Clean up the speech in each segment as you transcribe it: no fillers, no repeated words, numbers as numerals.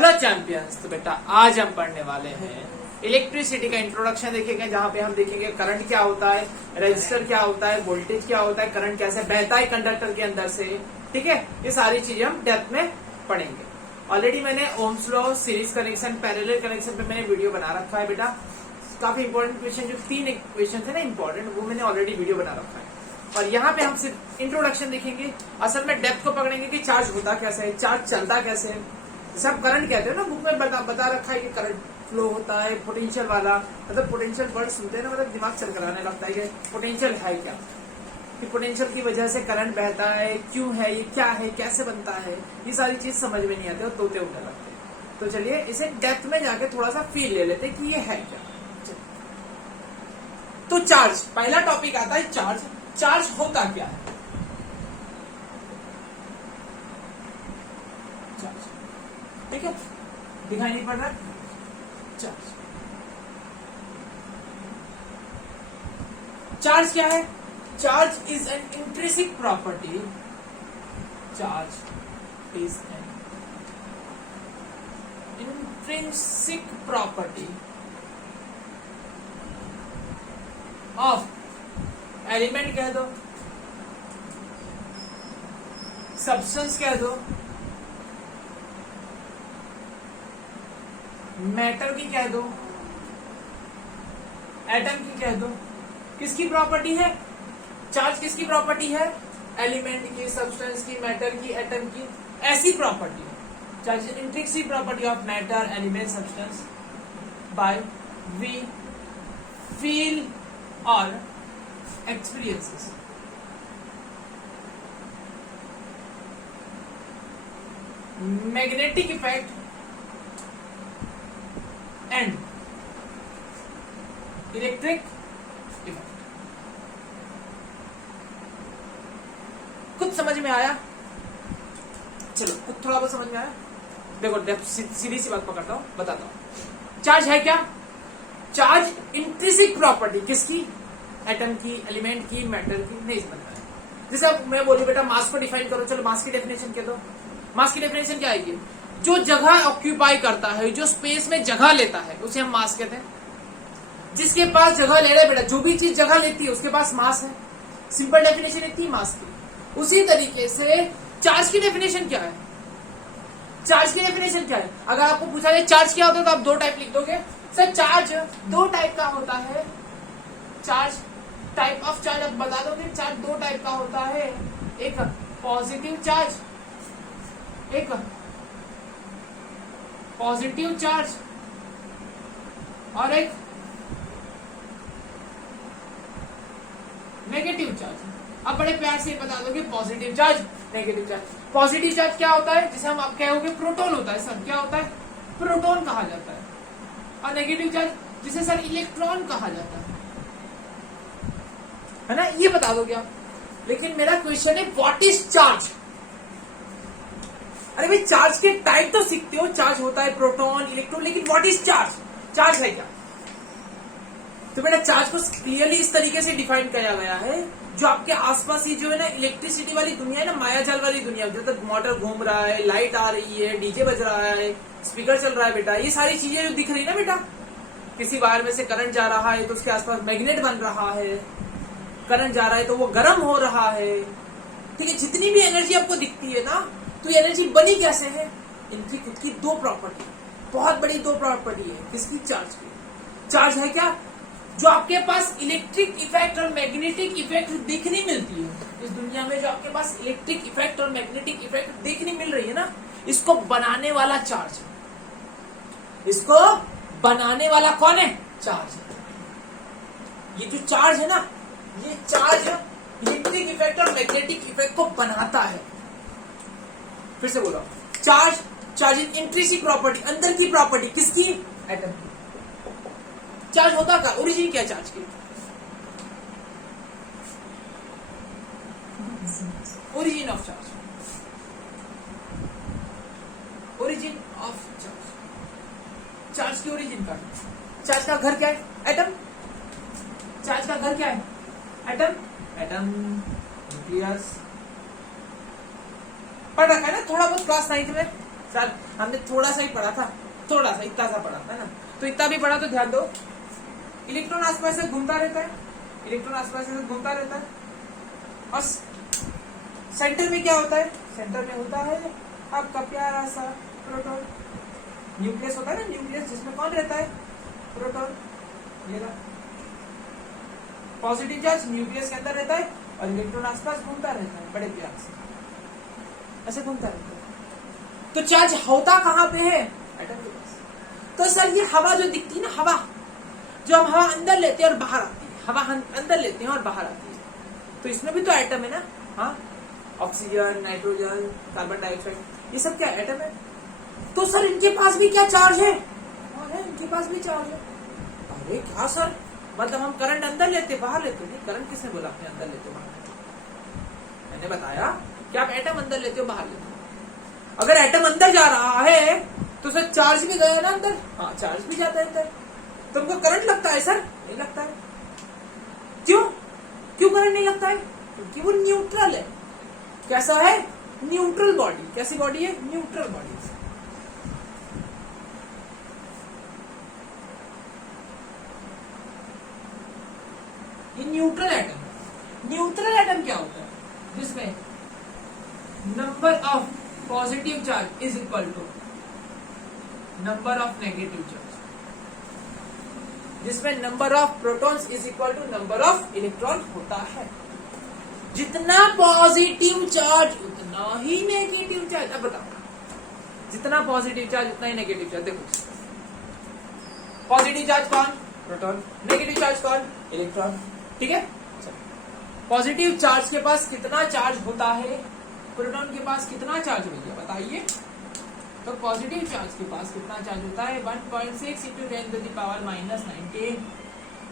Hello champions. तो बेटा आज हम पढ़ने वाले हैं इलेक्ट्रिसिटी का इंट्रोडक्शन देखेंगे, जहाँ पे हम देखेंगे करंट क्या होता है, रेजिस्टर क्या होता है, वोल्टेज क्या होता है, करंट कैसे बहता है कंडक्टर के अंदर से। ठीक है, ये सारी चीजें हम डेप्थ में पढ़ेंगे। ऑलरेडी मैंने Ohm's law, series connection, parallel connection पे मैंने वीडियो बना रखा है बेटा। काफी इंपॉर्टेंट क्वेश्चन, जो 3 क्वेश्चन थे ना इंपॉर्टेंट, वो मैंने ऑलरेडी वीडियो बना रखा है। और यहाँ पे हम सिर्फ इंट्रोडक्शन देखेंगे, असल में डेप्थ को पकड़ेंगे कि चार्ज होता कैसे है, चार्ज चलता कैसे है। सब करंट कहते हैं ना, बुक में बता रखा है कि करंट फ्लो होता है पोटेंशियल वाला। मतलब पोटेंशियल वर्ड सुनते हैं ना, मतलब दिमाग चल कराने लगता है कि पोटेंशियल है क्या, कि पोटेंशियल की वजह से करंट बहता है, क्यों है, ये क्या है, कैसे बनता है, ये सारी चीज समझ में नहीं आती और तोते उड़ने लगते हैं। तो चलिए इसे डेप्थ में जाके थोड़ा सा फील ले लेते हैं कि ये है क्या। तो चार्ज, पहला टॉपिक आता है चार्ज। चार्ज होता क्या है? चार्ज, ठीक है, दिखाई नहीं पड़ रहा। चार्ज, चार्ज क्या है? Charge is an intrinsic property. Charge is an intrinsic property of element कह दो, सब्सटेंस कह दो, मैटर की कह दो, एटम की कह दो। किसकी प्रॉपर्टी है? चार्ज किसकी प्रॉपर्टी है? एलिमेंट की, सब्सटेंस की, मैटर की, एटम की, ऐसी प्रॉपर्टी है। Charge is intrinsic property of matter, element, substance by we feel और experiences. Magnetic effect and electric effect. कुछ समझ में आया? चलो कुछ थोड़ा बहुत समझ में आया। देखो सीधी सी बात पकड़ता हूं, बताता हूं। चार्ज है क्या? चार्ज इंट्रिंसिक प्रॉपर्टी किसकी? एटम की, एलिमेंट की, मैटर की नहीं बनता है। जैसे अब मैं बोलूं बेटा मास को डिफाइन करो, चलो मास की डेफिनेशन कह दो। मास की डेफिनेशन क्या आएगी? जो जगह ऑक्यूपाई करता है, जो स्पेस में जगह लेता है, उसे हम मास कहते हैं। जिसके पास जगह ले रहा है बेटा, जो भी चीज जगह लेती है उसके पास मास है। सिंपल डेफिनेशन इतनी मास की। उसी तरीके से चार्ज की डेफिनेशन क्या है? चार्ज की डेफिनेशन क्या है? अगर आपको पूछा जाए चार्ज क्या होता है तो आप 2 टाइप लिख दोगे। सर चार्ज 2 टाइप का होता है। चार्ज, टाइप ऑफ चार्ज अब बता दो कि चार्ज 2 टाइप का होता है। एक पॉजिटिव चार्ज, एक पॉजिटिव चार्ज और एक नेगेटिव चार्ज। अब बड़े प्यार से बता दो कि positive charge, negative charge. Positive charge क्या होता है? जिसे हम आप कहोगे प्रोटॉन होता है सर, क्या होता है? प्रोटॉन कहा जाता है। और नेगेटिव चार्ज जिसे सर इलेक्ट्रॉन कहा जाता है ना, ये बता दोगे आप। लेकिन मेरा क्वेश्चन है व्हाट इज चार्ज? अरे भाई चार्ज के टाइप तो सीखते हो, चार्ज होता है प्रोटॉन, इलेक्ट्रॉन, लेकिन व्हाट इज चार्ज? चार्ज है क्या? तो बेटा चार्ज को क्लियरली इस तरीके से डिफाइन किया गया है, जो आपके आसपास ही जो है ना इलेक्ट्रिसिटी वाली दुनिया है ना, मायाजाल वाली दुनिया, जो तक मोटर घूम रहा है, लाइट आ रही है, डीजे बज रहा है, स्पीकर चल रहा है बेटा, ये सारी चीजें जो दिख रही है ना बेटा, किसी वायर में से करंट जा रहा है तो उसके आसपास मैग्नेट बन रहा है, करंट जा रहा है तो वो गर्म हो रहा है। ठीक है, जितनी भी एनर्जी आपको दिखती है ना, तो ये एनर्जी बनी कैसे है? इनकी खुद की 2 प्रॉपर्टी, बहुत बड़ी 2 प्रॉपर्टी है। किसकी? चार्ज की। चार्ज है क्या? जो आपके पास इलेक्ट्रिक इफेक्ट और मैग्नेटिक इफेक्ट देखने मिलती है इस दुनिया में, जो आपके पास इलेक्ट्रिक इफेक्ट और मैग्नेटिक इफेक्ट देखने मिल रही है ना, इसको बनाने वाला चार्ज है। इसको बनाने वाला कौन है? चार्ज है। ये जो चार्ज है ना, ये चार्ज इलेक्ट्रिक इफेक्ट और मैग्नेटिक इफेक्ट को बनाता है। फिर से बोलो, charge, charge is intrinsic property, अंदर की प्रॉपर्टी किसकी? एटम की। चार्ज होता क्या? ओरिजिन क्या चार्ज की? Origin of charge, origin of charge. Charge की ओरिजिन का, चार्ज का घर क्या है? एटम। चार्ज का घर क्या है? एटम। एटम, न्यूक्लियस, पढ़ रखा है ना थोड़ा बहुत क्लास 9th में, सर हमने थोड़ा सा ही पढ़ा था, थोड़ा सा इतना सा पढ़ा था ना, तो इतना भी पढ़ा तो ध्यान दो। इलेक्ट्रॉन आसपास से घूमता रहता है, इलेक्ट्रॉन आसपास से घूमता रहता है, और सेंटर में क्या होता है? सेंटर में होता है आपका प्यारा सा प्रोटॉन। न्यूक्लियस होता है ना, न्यूक्लियस, जिसमें कौन रहता है? प्रोटॉन। ये पॉजिटिव चार्ज न्यूक्लियस के अंदर रहता है और इलेक्ट्रॉन आसपास घूमता रहता है, बड़े प्यार से ऐसे घूमता रहता है। तो चार्ज होता कहां पे है? एटम के पास। तो सर ये हवा जो दिखती है ना, हवा जो हम हवा अंदर लेते हैं और बाहर आती है, हवा हम अंदर लेते हैं और बाहर आती है, तो इसमें भी तो एटम है ना। हाँ, ऑक्सीजन, नाइट्रोजन, कार्बन डाइऑक्साइड, ये सब क्या एटम है? तो सर इनके पास भी क्या चार्ज है? है, इनके पास भी चार्ज है। अरे क्या सर, मतलब हम करंट अंदर लेते बाहर लेते? नहीं, करंट किसने बोला अपने अंदर लेते बाहर लेते? मैंने बताया कि आप एटम अंदर लेते हो बाहर लेते हो। अगर एटम अंदर जा रहा है तो सर चार्ज भी गया ना अंदर। हाँ, चार्ज भी जाता है अंदर। तुमको करंट लगता है सर? नहीं लगता है। क्यों? क्यों करंट नहीं लगता है? क्योंकि वो न्यूट्रल है। कैसा है? Neutral body. कैसी बॉडी है? Neutral body. ये न्यूट्रल एटम है। न्यूट्रल एटम क्या होता है? जिसमें number of positive charge is equal to number of negative charge, जिसमें number of protons is equal to number of electron होता है। जितना पॉजिटिव चार्ज उतना ही नेगेटिव चार्ज। अब बताओ, जितना पॉजिटिव चार्ज उतना ही नेगेटिव चार्ज। देखो, पॉजिटिव चार्ज कौन? प्रोटॉन। नेगेटिव चार्ज कौन? इलेक्ट्रॉन। ठीक है। पॉजिटिव चार्ज के पास कितना चार्ज होता है? प्रोटॉन के पास कितना चार्ज भैया बताइए? तो पॉजिटिव चार्ज के पास कितना चार्ज होता है? 1.6 into 10 to the power -19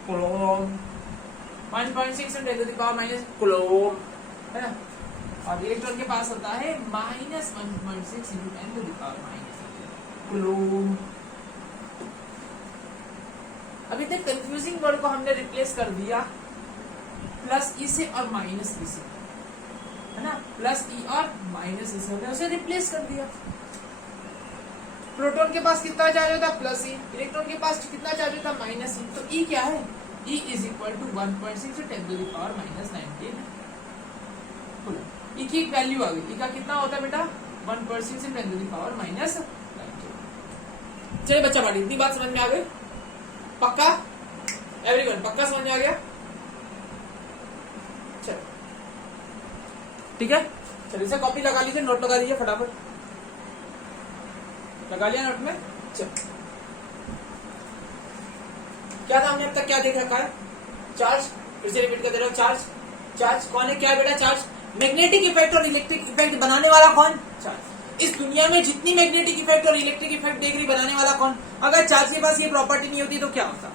coulomb. 1.6 into 10 to the power minus coulomb, है ना। और इलेक्ट्रॉन के पास होता है -1.6 into 10 to the power -18 coulomb. अभी तक कंफ्यूजिंग वर्ड को हमने रिप्लेस कर दिया प्लस ई से और माइनस ई से, है ना। प्लस ई और माइनस ई से हमने उसे रिप्लेस कर दिया। प्रोटॉन के पास कितना चार्ज होता है? प्लस ई। इलेक्ट्रॉन के पास कितना चार्ज होता है? Minus E. तो ई क्या है? E is equal to 1.6 10 to the power -19 coulomb. E की एक वैल्यू आ गई। ई का कितना होता है बेटा? 1.6 10 टू द पावर -19। चलिए बच्चा बाड़ी, इतनी बात समझ में आ गई? पक्का? एवरीवन पक्का समझ में आ गया? चलो ठीक है। चलिए इसे कॉपी लगा लीजिए, नोट लगा दीजिए फटाफट। लगा लिया नोट में? चलो, क्या था हमने अब तक क्या देख रखा है? चार्ज। फिर से रिपीट कर दे रहा हूं, चार्ज। चार्ज कौन है? क्या है बेटा? चार्ज। मैग्नेटिक इफेक्ट और इलेक्ट्रिक इफेक्ट बनाने वाला कौन? चार्ज। इस दुनिया में जितनी मैग्नेटिक इफेक्ट और इलेक्ट्रिक इफेक्ट देख रही, बनाने वाला कौन? अगर चार्ज के पास ये प्रॉपर्टी नहीं होती तो क्या होता?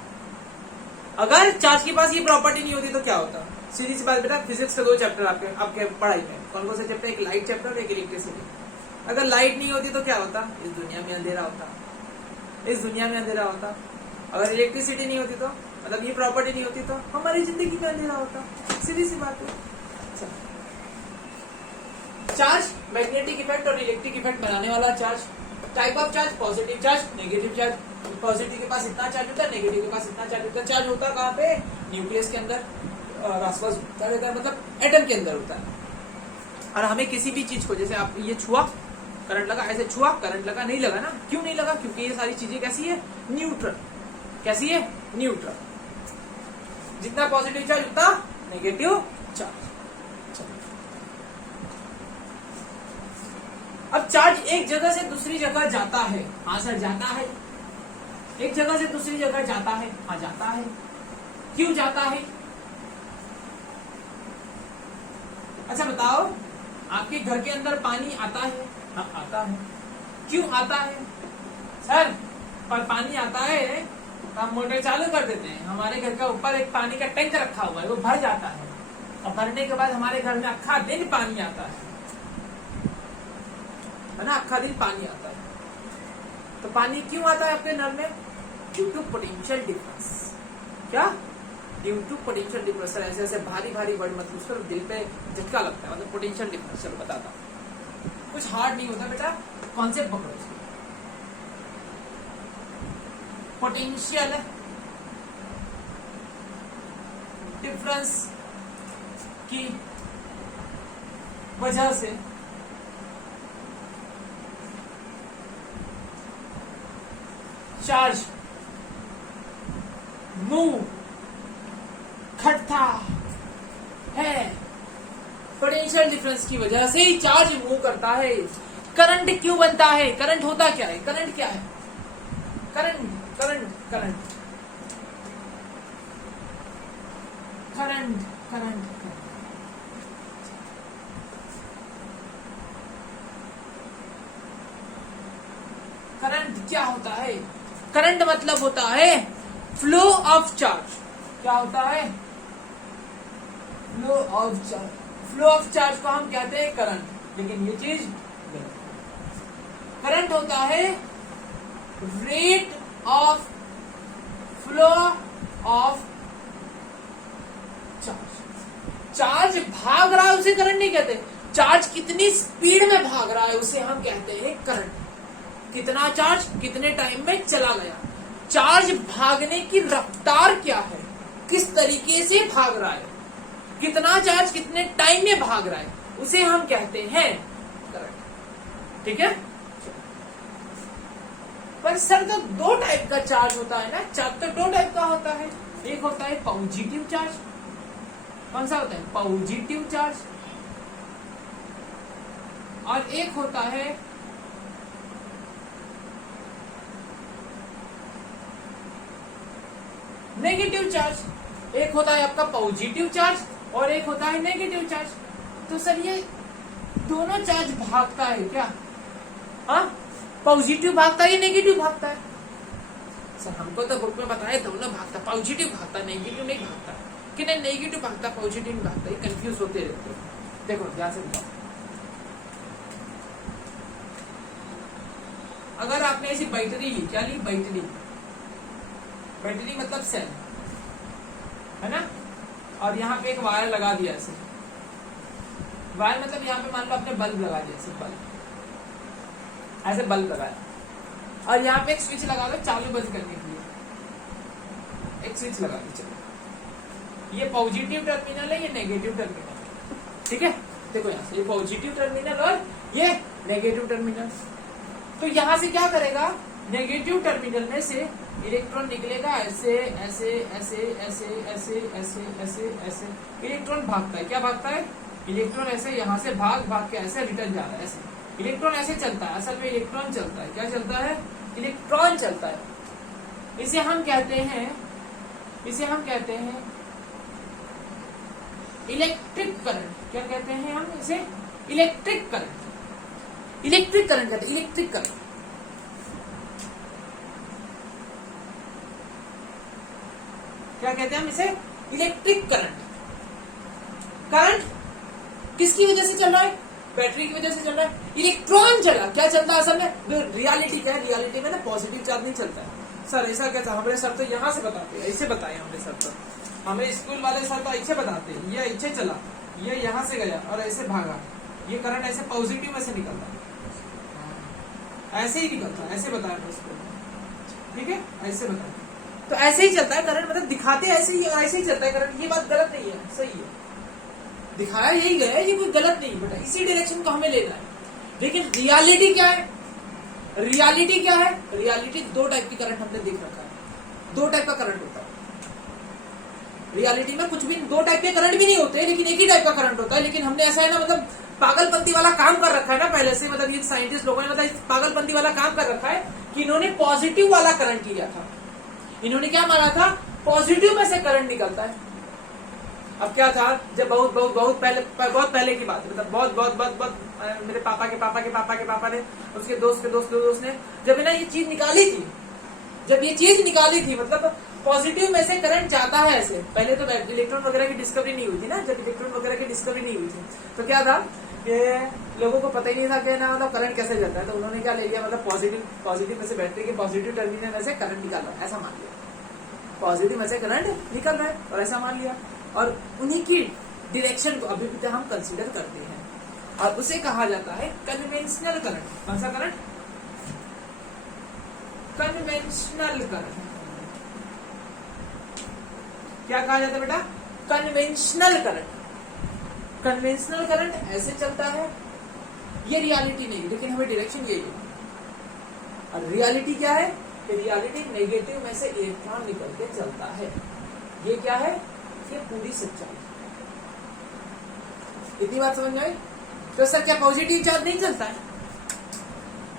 अगर चार्ज के पास ये प्रॉपर्टी नहीं होती तो क्या होता? सीधी सी बात बेटा, फिजिक्स के 2 चैप्टर आपके पढ़ाई में। कौन कौन से चैप्टर? एक लाइट चैप्टर और एक इलेक्ट्रिसिटी। अगर लाइट नहीं होती तो क्या होता? इस दुनिया में अंधेरा होता। इस दुनिया में अंधेरा होता। अगर इलेक्ट्रिसिटी नहीं होती तो, मतलब ये प्रॉपर्टी नहीं होती तो हमारी जिंदगी में अंधेरा होता। सीधी सी बात है। चार्ज, मैग्नेटिक इफेक्ट और इलेक्ट्रिक इफेक्ट बनाने वाला charge. Type of charge, positive charge, negative charge. Positive के पास इतना चार्ज होता है, नेगेटिव के पास इतना चार्ज होता है। चार्ज होता है कहाँ पे? न्यूक्लियस के अंदर आसपास होता है, मतलब एटम के अंदर होता है। और हमें किसी भी चीज को, जैसे आप ये छुआ, करंट लगा, ऐसे छुआ करंट लगा, नहीं लगा ना। क्यों नहीं लगा? क्योंकि ये सारी चीजें कैसी है? न्यूट्रल। कैसी है? न्यूट्रल। जितना पॉजिटिव चार्ज उतना नेगेटिव चार्ज। अब चार्ज एक जगह से दूसरी जगह जाता है। हाँ सर जाता है। एक जगह से दूसरी जगह जाता है। हाँ जाता है। क्यों जाता है? अच्छा बताओ, आपके घर के अंदर पानी आता है? हाँ आता है। क्यों आता है? सर पर पानी आता है तो हम मोटर चालू कर देते हैं। हमारे घर का ऊपर एक पानी का टैंक रखा हुआ है, वो भर जाता है और भरने के बाद हमारे घर में अक्खा दिन पानी आता है ना। अक्खा दिन पानी आता है। तो पानी क्यों आता है अपने नल में? Due to potential difference. क्या? Due to potential difference. ऐसे ऐसे भारी भारी वर्ड मतलब उस पर दिल पे झटका लगता है, मतलब पोटेंशियल डिफरेंस। चलो बताता हूँ, कुछ हार्ड नहीं होता बेटा। कॉन्सेप्ट पकड़ो इसको। पोटेंशियल डिफरेंस की वजह से चार्ज मूव करता है। पोटेंशियल डिफरेंस की वजह से ही चार्ज मूव करता है। करंट क्यों बनता है? करंट होता क्या है? करंट क्या है? Current current current current current current क्या होता है? करंट मतलब होता है फ्लो ऑफ चार्ज। क्या होता है? Flow of charge. Flow of charge को हम कहते हैं करंट, लेकिन ये चीज गलत। करंट होता है rate of flow of charge. Charge भाग रहा है उसे करंट नहीं कहते। चार्ज कितनी स्पीड में भाग रहा है उसे हम कहते हैं करंट। कितना चार्ज कितने टाइम में चला गया। चार्ज भागने की रफ्तार क्या है, किस तरीके से भाग रहा है, कितना चार्ज कितने टाइम में भाग रहा है, उसे हम कहते हैं करंट। ठीक है। पर सर तो दो टाइप का चार्ज होता है ना। चार्ज तो दो टाइप का होता है। एक होता है पॉजिटिव चार्ज। कौन सा होता है? Positive charge. और एक होता है नेगेटिव चार्ज। एक होता है आपका पॉजिटिव चार्ज और एक होता है नेगेटिव चार्ज। तो सर ये दोनों चार्ज भागता है क्या? हाँ, पॉजिटिव भागता है या नेगेटिव भागता है? सर हमको तो बुक में बताया दोनों भागता, पॉजिटिव भागता, नेगेटिव नहीं भागता। कि नहीं नेगेटिव भागता पॉजिटिव नहीं भागता, ये कंफ्यूज होते रहते हो। देखो ध्यान से बताओ, अगर आपने ऐसी बैटरी ली, क्या ली? बैटरी। बैटरी मतलब सेल है ना। और यहाँ पे एक वायर लगा दिया ऐसे। वायर मतलब यहाँ पे मान लो आपने बल्ब लगा दिया, ऐसे बल्ब, ऐसे बल्ब लगाया। और यहाँ पे एक स्विच लगा दो चालू बंद करने के लिए। एक स्विच लगा दो। चलो ये पॉजिटिव टर्मिनल है, ये नेगेटिव टर्मिनल है। ठीक है। देखो यहाँ से ये पॉजिटिव टर्मिनल और ये नेगेटिव टर्मिनल। तो यहाँ से क्या करेगा? नेगेटिव टर्मिनल में से इलेक्ट्रॉन निकलेगा ऐसे ऐसे ऐसे ऐसे ऐसे ऐसे ऐसे ऐसे। इलेक्ट्रॉन भागता है। क्या भागता है? इलेक्ट्रॉन ऐसे यहाँ से भाग भाग के ऐसे रिटर्न जा रहा है। ऐसे इलेक्ट्रॉन ऐसे चलता है। असल में इलेक्ट्रॉन चलता है। क्या चलता है? इलेक्ट्रॉन चलता है। इसे हम कहते हैं इलेक्ट्रिक करंट। क्या कहते हैं हम इसे? Electric current. इलेक्ट्रिक करंट कहते हैं। इलेक्ट्रिक करंट क्या कहते हैं हम इसे? Electric current. करंट किसकी वजह से चल रहा है? बैटरी की वजह से चल रहा है। इलेक्ट्रॉन चला। क्या चलता है असल में? रियलिटी क्या है? रियलिटी में ना पॉजिटिव चार्ज नहीं चलता है। सर ऐसा कैसा? हमारे सर तो यहाँ से बताते हैं, ऐसे बताए हमारे सर तो। हमें स्कूल वाले सर तो ऐसे बताते हैं, ये ऐसे चला, ये यहाँ से गया और ऐसे भागा। ये करंट ऐसे पॉजिटिव में से निकलता है, ऐसे ही निकलता है। ऐसे बताया स्कूल में। ठीक है, ऐसे बताया। तो ऐसे ही चलता है करंट, मतलब दिखाते ऐसे ही और ऐसे ही चलता है करंट। ये बात गलत नहीं है, सही है। दिखाया यही गया है, ये कोई गलत नहीं बेटा। इसी डायरेक्शन को हमें लेना है। लेकिन रियलिटी क्या है? रियलिटी क्या है? रियलिटी दो टाइप की करंट हमने देख रखा है। दो टाइप का करंट होता है रियलिटी में। कुछ भी दो टाइप के करंट भी नहीं होते, लेकिन एक ही टाइप का करंट होता है। लेकिन हमने ऐसा है ना, मतलब पागलपंती वाला काम कर रखा है ना पहले से। मतलब ये साइंटिस्ट लोगों ने मतलब पागलपंती वाला काम कर रखा है कि इन्होंने पॉजिटिव वाला करंट लिया था। इन्होंने क्या माना था? पॉजिटिव में से करंट निकलता है। अब क्या था, जब बहुत पहले की बात है, मतलब बहुत मेरे पापा के पापा ने, उसके दोस्त के दोस्त ने जब ना ये चीज निकाली थी, मतलब पॉजिटिव में से करंट जाता है ऐसे। पहले तो इलेक्ट्रॉन वगैरह की डिस्कवरी नहीं हुई थी ना। जब इलेक्ट्रॉन वगैरह की डिस्कवरी नहीं हुई थी तो क्या था कि लोगों को पता ही नहीं था कि ना मतलब करंट कैसे जाता है। तो उन्होंने क्या ले लिया, मतलब पॉजिटिव में से बैटरी के पॉजिटिव टर्मिनल में से करंट निकल रहा है, ऐसा मान लिया। पॉजिटिव में से करंट निकल रहा है और ऐसा मान लिया। और उन्हीं की डायरेक्शन को अभी भी हम कंसीडर करते हैं। और उसे कहा जाता है कन्वेंशनल करंट। कौन सा करंट? Conventional current. क्या कहा जाता है बेटा? Conventional current. कन्वेंशनल करंट ऐसे चलता है, ये रियलिटी नहीं, लेकिन हमें डायरेक्शन यही है। और रियलिटी क्या है? रियलिटी नेगेटिव में से इलेक्ट्रॉन निकल के चलता है। ये क्या है? ये पूरी सच्चाई। इतनी बात समझ में आई? तो सर क्या पॉजिटिव चार्ज नहीं चलता है?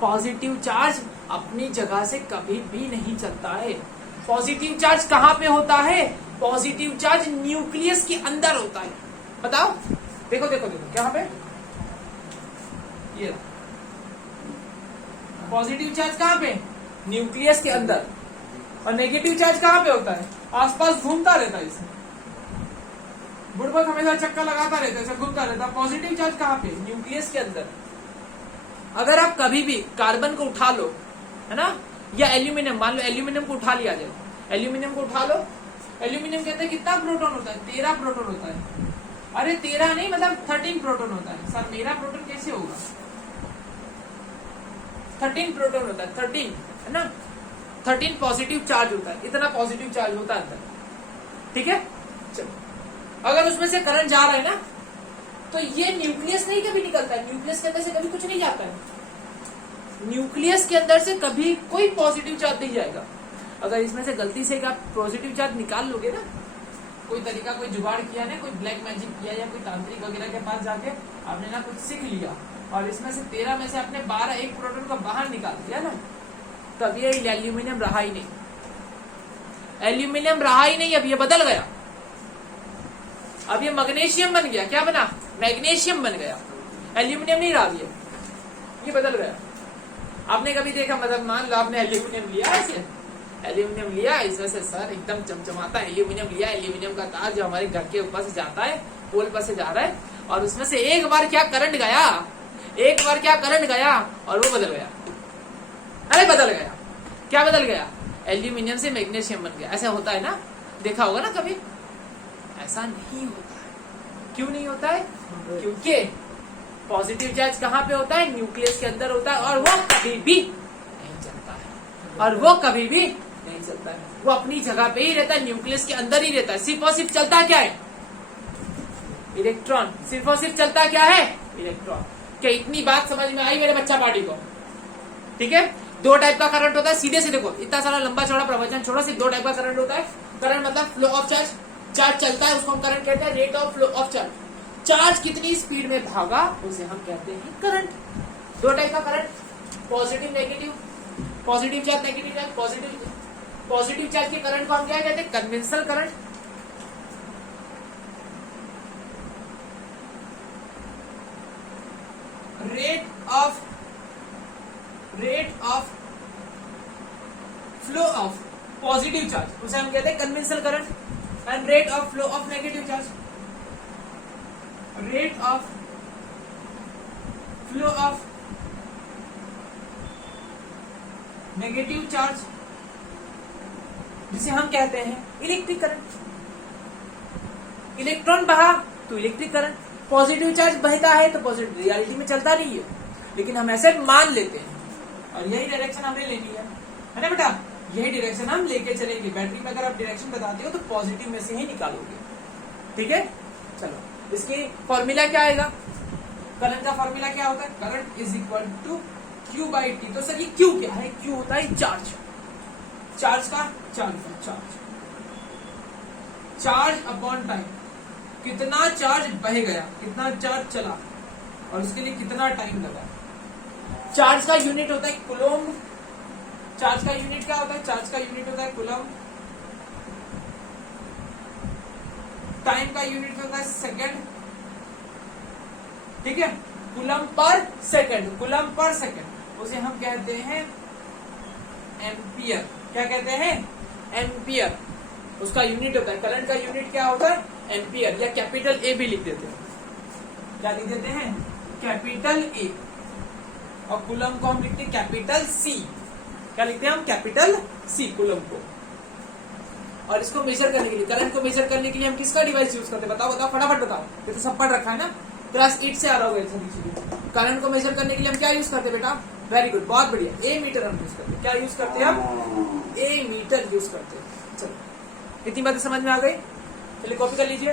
पॉजिटिव चार्ज अपनी जगह से कभी भी नहीं चलता है। पॉजिटिव चार्ज कहां पे होता है? पॉजिटिव चार्ज न्यूक्लियस के अंदर होता है। बताओ, देखो देखो देखो, क्या पे ये पॉजिटिव चार्ज कहां पे? न्यूक्लियस के अंदर। और नेगेटिव चार्ज कहां पे होता है? आसपास घूमता रहता है। इसमें बुड़बक हमेशा चक्का लगाता रहता है, घूमता रहता है। पॉजिटिव चार्ज कहां पे? न्यूक्लियस के अंदर। अगर आप कभी भी कार्बन को उठा लो, है ना, या एल्यूमिनियम, मान लो एल्यूमिनियम को उठा लिया जाए, एल्यूमिनियम को उठा लो, एल्यूमिनियम के अंदर कितना प्रोटॉन होता है? 13 प्रोटॉन होता है। अरे 13 नहीं, मतलब 13 प्रोटॉन होता है। सर मेरा प्रोटॉन कैसे होगा? 13 प्रोटॉन होता है, 13, है ना, 13 पॉजिटिव चार्ज होता है। इतना पॉजिटिव चार्ज होता है अंदर। ठीक है, चलो। अगर उसमें से करंट जा रहा है ना, तो ये न्यूक्लियस नहीं कभी निकलता है। न्यूक्लियस के अंदर से कभी कुछ नहीं जाता है। न्यूक्लियस के अंदर से कभी कोई पॉजिटिव चार्ज नहीं जाएगा। अगर इसमें से गलती से आप पॉजिटिव चार्ज निकाल लोगे ना, कोई तरीका, कोई जुगाड़ किया ना, कोई ब्लैक मैजिक किया या कोई तांत्रिक वगैरह के पास जाके आपने ना कुछ सीख लिया, और इसमें से 13 में से आपने 12 एक प्रोटॉन को बाहर निकाल दिया ना, तब ये एल्यूमिनियम रहा ही नहीं। एल्यूमिनियम रहा ही नहीं, अब ये बदल गया। अब ये मैग्नीशियम बन गया। क्या बना? मैग्नीशियम बन गया। एल्यूमिनियम नहीं रहा, ये बदल गया। आपने कभी देखा, मतलब मान लो आपने एल्यूमिनियम लिया, ऐसे एल्यूमिनियम लिया, इसमें से सर एकदम चमचमाता है एल्यूमिनियम लिया, एल्यूमिनियम का तार जो हमारे घर के ऊपर से जाता है, पोल पर से जा रहा है, और उसमें से एक बार क्या करंट गया, एक बार क्या करंट गया, और वो बदल गया। अरे बदल गया। क्या बदल गया? एल्यूमिनियम से मैग्नीशियम बन गया। ऐसा होता है ना, देखा होगा ना कभी? ऐसा नहीं होता है। क्यों नहीं होता है? क्योंकि पॉजिटिव चार्ज कहां पे होता है? न्यूक्लियस के अंदर होता है, और वो कभी भी नहीं चलता है। और वो कभी भी नहीं चलता है, वो अपनी जगह पे ही रहता है, न्यूक्लियस के अंदर ही रहता है। सिर्फ और सिर्फ चलता क्या है? इलेक्ट्रॉन। सिर्फ और सिर्फ चलता क्या है? इलेक्ट्रॉन। क्या इतनी बात समझ में आई मेरे बच्चा पार्टी को? ठीक है, दो टाइप का करंट होता है। सीधे से देखो, इतना सारा लंबा चौड़ा प्रवचन छोड़ो, सिर्फ दो टाइप का करंट होता है। करंट मतलब फ्लो ऑफ चार्ज, चार्ज चलता है उसको हम करंट कहते हैं। Rate of flow of charge, charge कितनी स्पीड में भागा उसे हम कहते हैं करंट। दो टाइप का current, positive negative, positive charge negative charge. Positive charge के करंट को हम क्या कहते हैं? Conventional current. Rate of flow of positive charge उसे हम कहते हैं conventional current, and rate of flow of negative charge, rate of flow of negative charge जिसे हम कहते हैं इलेक्ट्रिक करंट। इलेक्ट्रॉन बहा तो इलेक्ट्रिक करंट, पॉजिटिव चार्ज बहता है तो पॉजिटिव, रियलिटी में चलता नहीं है, लेकिन हम ऐसे मान लेते हैं। और यही डायरेक्शन हमें लेनी है ना बेटा? यही डायरेक्शन हम लेके चलेंगे। बैटरी में अगर आप डायरेक्शन बताते हो तो पॉजिटिव में से ही निकालोगे। ठीक है, चलो इसकी फॉर्मूला क्या आएगा? करंट का फॉर्मूला क्या होता है? Current is equal to Q by T. तो सर ये Q क्या है? Q होता है चार्ज, चार्ज का चार्ज अपॉन टाइम। कितना चार्ज बह गया, कितना चार्ज चला, और उसके लिए कितना टाइम लगा। चार्ज का यूनिट होता है कूलम। चार्ज का यूनिट क्या होता है? चार्ज का यूनिट होता है कूलम। टाइम का यूनिट होता है सेकंड। ठीक है, coulomb per second, coulomb per second उसे हम कहते हैं एम्पियर। क्या कहते हैं? एम्पियर उसका यूनिट होता है। करंट का यूनिट क्या होता है? एम्पियर, या कैपिटल ए भी लिख देते हैं। क्या लिख देते हैं? Capital A. और कूलम को हम लिखते हैं कैपिटल सी। क्या लिखते हैं हम? कैपिटल सी कूलम को। और इसको मेजर करने के लिए, करंट को मेजर करने के लिए हम किसका डिवाइस यूज करते हैं? बताओ बताओ, फटाफट बताओ। ये तो सब पढ़ रखा है ना। क्लास 8 से आ रहा होगा ये सभी चीजें। करंट को मेजर करने के लिए हम क्या यूज करते हैं बेटा? वेरी गुड, बहुत बढ़िया, ए मीटर हम यूज करते हैं। क्या यूज करते हैं हम? ए मीटर यूज करते हैं। चलो, इतनी बातें समझ में आ गई? चलिए कॉपी कर लीजिए।